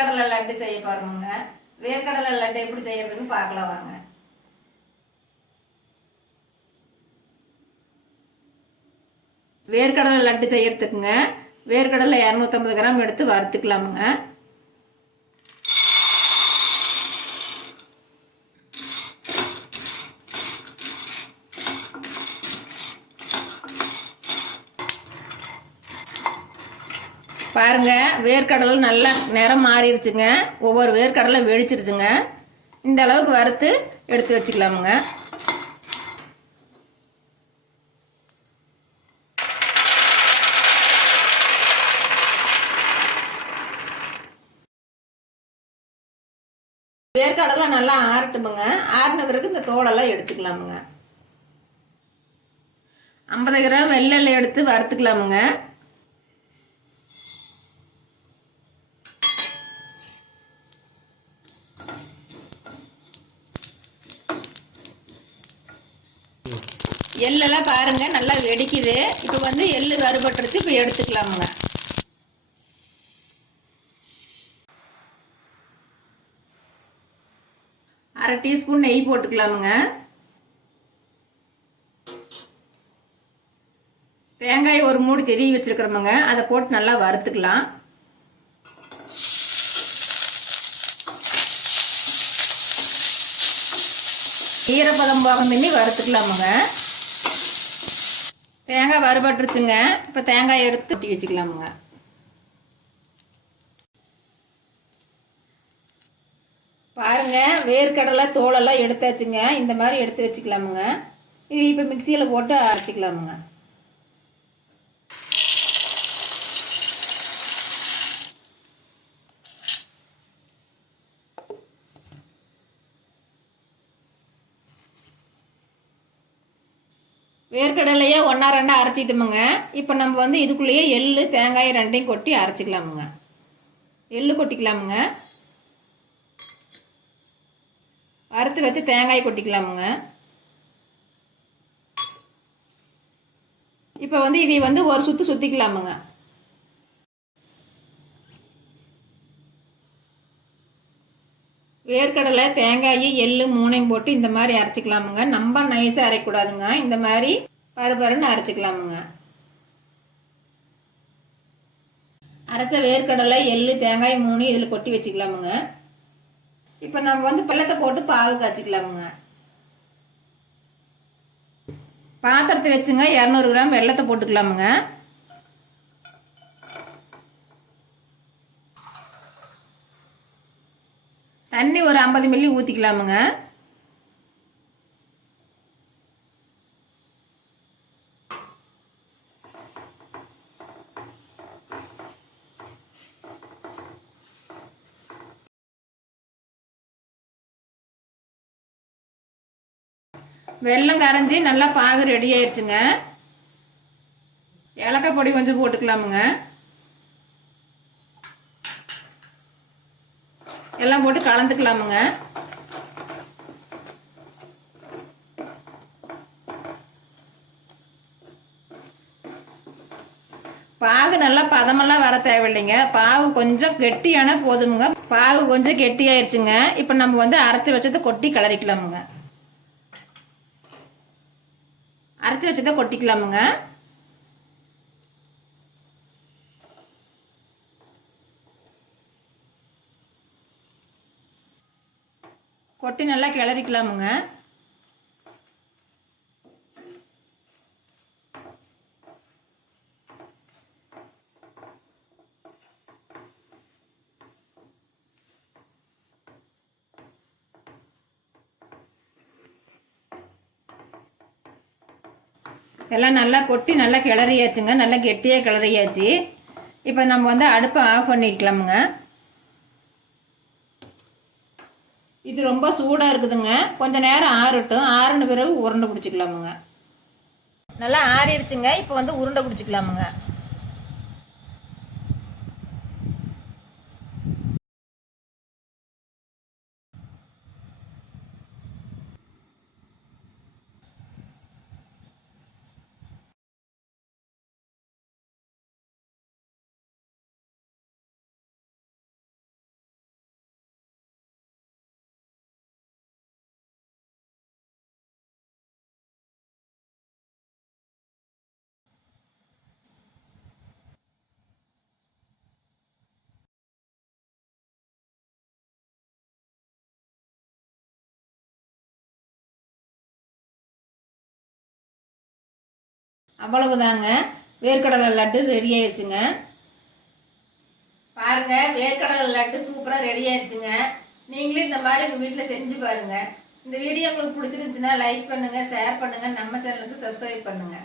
வேர்க்கடலை லட்டு செய்ய பாருங்க. வேர்க்கடலை லட்டு எப்படி செய்யறதுன்னு பார்க்கலாம் வாங்க. வேர்க்கடலை லட்டு செய்யறதுக்குங்க வேர்க்கடலை 250 கிராம் எடுத்து வறுத்துக்கலாமுங்க. பாருங்க, வேர்க்கடலை நல்லா நிறம் மாறிடுச்சுங்க. ஒவ்வொரு வேர்க்கடலை வெடிச்சிருச்சுங்க. இந்த அளவுக்கு வறுத்து எடுத்து வச்சுக்கலாமுங்க. வேர்க்கடலை நல்லா ஆறட்டுமுங்க. ஆறின பிறகு இந்த தோலெல்லாம் எடுத்துக்கலாமுங்க. 50 கிராம் வெள்ளை எடுத்து வறுத்துக்கலாமுங்க. எள்ளெல்லாம் பாருங்க நல்லா வெடிக்குது. இப்போ வந்து எள்ளு வறுபட்டுருச்சு. இப்போ எடுத்துக்கலாமுங்க. அரை டீஸ்பூன் நெய் போட்டுக்கலாமுங்க. தேங்காய் ஒரு மூடி திருவி வச்சிருக்கிறோமுங்க. அதை போட்டு நல்லா வறுத்துக்கலாம். ஈரப்பதம் போக மின்னி வறுத்துக்கலாமுங்க. தேங்காய் வறுபட்டுருச்சுங்க. இப்போ தேங்காய் எடுத்து கொட்டி வச்சுக்கலாமுங்க. பாருங்க, வேர்க்கடலை தோலெல்லாம் எடுத்தாச்சுங்க. இந்த மாதிரி எடுத்து வச்சுக்கலாமுங்க. இது இப்போ மிக்சியில் போட்டு அரைச்சிக்கலாமுங்க. வேர்க்கடலையே 1-2 அரைச்சிட்டோமுங்க. இப்போ நம்ம வந்து இதுக்குள்ளேயே எள்ளு தேங்காய் ரெண்டையும் கொட்டி அரைச்சிக்கலாமுங்க. எள்ளு கொட்டிக்கலாமுங்க. வறுத்து வச்சு தேங்காய் கொட்டிக்கலாமுங்க. இப்போ வந்து இதை வந்து ஒரு சுற்றிக்கலாமுங்க. வேர்க்கடலை தேங்காய் எள்ளு 3ஐயும் போட்டு இந்த மாதிரி அரைச்சிக்கலாமுங்க. ரொம்ப நைஸாக அரைக்கூடாதுங்க. இந்த மாதிரி பருன்னு அரைச்சிக்கலாமுங்க. அரைச்ச வேர்க்கடலை எள்ளு தேங்காய் 3 இதில் கொட்டி வச்சுக்கலாமுங்க. இப்போ நம்ம வந்து வெல்லத்தை போட்டு பாகு காய்ச்சிக்கலாமுங்க. பாத்திரத்தை வச்சுங்க 200 கிராம் வெல்லத்தை போட்டுக்கலாமுங்க. தண்ணி ஒரு 50 மில்லி ஊற்றிக்கலாமுங்க. வெல்லம் கரைஞ்சி நல்லா பாகு ரெடி ஆயிடுச்சுங்க. ஏலக்காய் பொடி கொஞ்சம் போட்டுக்கலாமுங்க. எல்லாம் போட்டு கலந்துக்கலாமுங்க. பாகு நல்லா பதமெல்லாம் வர தேவையில்லைங்க. பாகு கொஞ்சம் கெட்டியான போதுமுங்க. பாகு கொஞ்சம் கெட்டியாயிருச்சுங்க. இப்போ நம்ம வந்து அரைச்சி வச்சதை கொட்டி கிளறிக்கலாமுங்க. அரைச்சி வச்சதை கொட்டிக்கலாமுங்க. கொட்டி நல்லா கிளறிக்கலாமுங்க. எல்லாம் நல்லா கொட்டி நல்லா கிளறியாச்சுங்க. நல்லா கெட்டியாக கிளறியாச்சு. இப்போ நம்ம வந்து அடுப்பை ஆஃப் பண்ணிக்கலாமுங்க. இது ரொம்ப சூடாக இருக்குதுங்க. கொஞ்சம் நேரம் ஆறட்டும். ஆறின பிறகு உருண்டை பிடிச்சிக்கலாமுங்க. நல்லா ஆறிடுச்சுங்க. இப்போ வந்து உருண்டை பிடிச்சிக்கலாமுங்க. அவ்வளவுதாங்க, வேர்க்கடலை லட்டு ரெடி ஆயிடுச்சுங்க. பாருங்க, வேர்க்கடலை லட்டு சூப்பராக ரெடி ஆயிடுச்சுங்க. நீங்களும் இந்த மாதிரி உங்கள் வீட்டில் செஞ்சு பாருங்க. இந்த வீடியோ உங்களுக்கு பிடிச்சிருந்துச்சுன்னா லைக் பண்ணுங்க, ஷேர் பண்ணுங்க, நம்ம சேனலுக்கு சப்ஸ்கிரைப் பண்ணுங்க.